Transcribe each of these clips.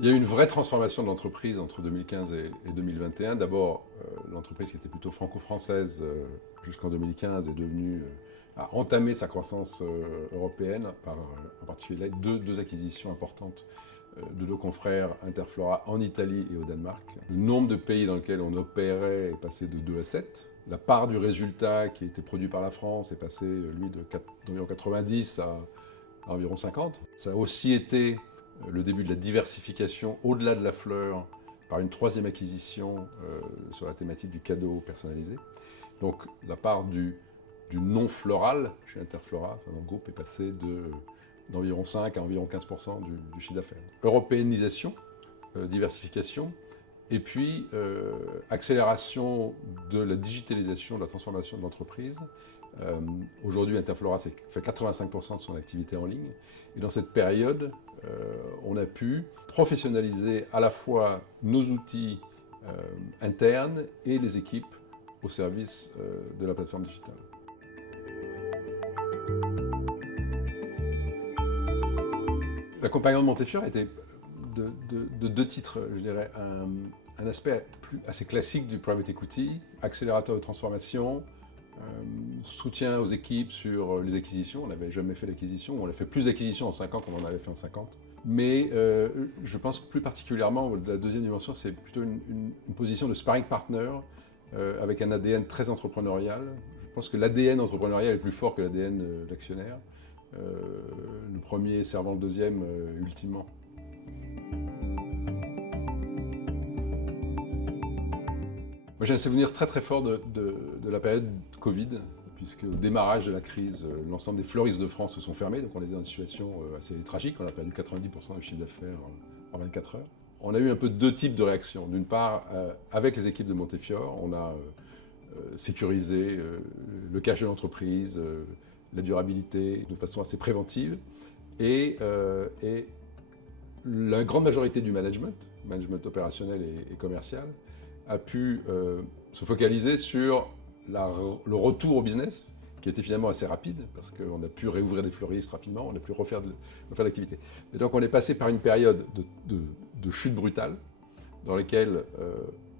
Il y a eu une vraie transformation de l'entreprise entre 2015 et 2021. D'abord, l'entreprise qui était plutôt franco-française jusqu'en 2015 est devenue, a entamé sa croissance européenne par en particulier deux acquisitions importantes de nos confrères Interflora en Italie et au Danemark. Le nombre de pays dans lesquels on opérait est passé de 2 à 7. La part du résultat qui a été produit par la France est passée, lui, d'environ 90 à environ 50. Ça a aussi été le début de la diversification au-delà de la fleur par une troisième acquisition sur la thématique du cadeau personnalisé. Donc la part du non-floral chez Interflora, dans le groupe, est passée d'environ 5 à environ 15% du chiffre d'affaires. Européanisation, diversification, et puis accélération de la digitalisation, de la transformation de l'entreprise. Aujourd'hui, Interflora fait 85% de son activité en ligne. Et dans cette période, on a pu professionnaliser à la fois nos outils internes et les équipes au service de la plateforme digitale. L'accompagnement de Montefiore était de deux titres, je dirais. Un aspect assez classique du private equity, accélérateur de transformation, soutien aux équipes sur les acquisitions. On n'avait jamais fait d'acquisition. On a fait plus d'acquisitions en 5 ans qu'on en avait fait en 50. Mais je pense que plus particulièrement, la deuxième dimension, c'est plutôt une position de sparring partner avec un ADN très entrepreneurial. Je pense que l'ADN entrepreneurial est plus fort que l'ADN d'actionnaire. Le premier servant le deuxième, ultimement. Moi, j'ai un souvenir très très fort de la période Covid, puisque au démarrage de la crise, l'ensemble des fleuristes de France se sont fermés, donc on était dans une situation assez tragique. On a perdu 90% du chiffre d'affaires en 24 heures. On a eu un peu deux types de réactions. D'une part, avec les équipes de Montefiore, on a sécurisé le cash de l'entreprise, la durabilité de façon assez préventive, et la grande majorité du management opérationnel et commercial, a pu se focaliser sur le retour au business, qui était finalement assez rapide, parce qu'on a pu réouvrir des fleuristes rapidement, on a pu refaire l'activité. Et donc on est passé par une période de chute brutale, dans laquelle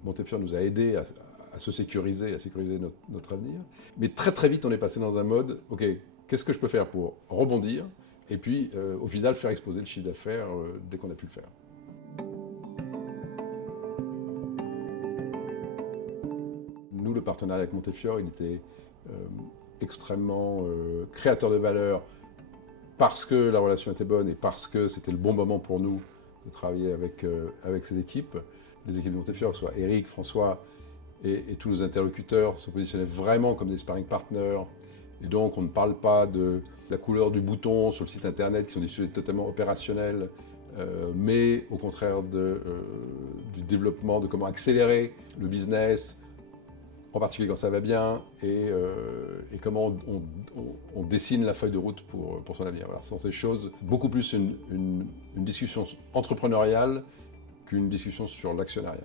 Montefiore nous a aidés à se sécuriser, à sécuriser notre avenir. Mais très très vite, on est passé dans un mode, ok, qu'est-ce que je peux faire pour rebondir, et puis au final faire exploser le chiffre d'affaires dès qu'on a pu le faire. Nous, le partenariat avec Montefiore, il était extrêmement créateur de valeur parce que la relation était bonne et parce que c'était le bon moment pour nous de travailler avec ces équipes. Les équipes de Montefiore, que ce soit Eric, François et tous nos interlocuteurs, se positionnaient vraiment comme des sparring partners. Et donc, on ne parle pas de la couleur du bouton sur le site internet, qui sont des sujets totalement opérationnels, mais au contraire du développement, de comment accélérer le business, en particulier quand ça va bien, et comment on dessine la feuille de route pour son avenir. Voilà, ce sont ces choses, beaucoup plus une discussion entrepreneuriale qu'une discussion sur l'actionnariat.